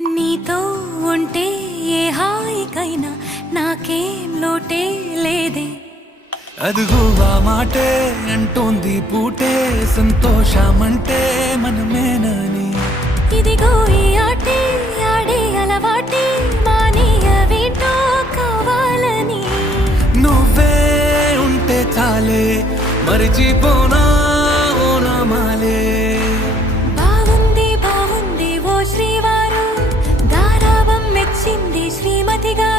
నీతో ఉంటే ఏ హాయికైనా నాకేం లోటే లేదే. అదుగు ఆ మాటే అంటోంది పూటే సంతోషమంటే మనమేనని. ఇదిగో ఈ ఆటే ఆడే అలవాటే మానేయవేంటో కావాలని. నువ్వే ఉంటే చాలే మరిచిపోనా ఓనమాలే. బాగుంది బాగుంది ఓ శ్రీవారు, గారాబం మెచ్చింది శ్రీమతి గారు.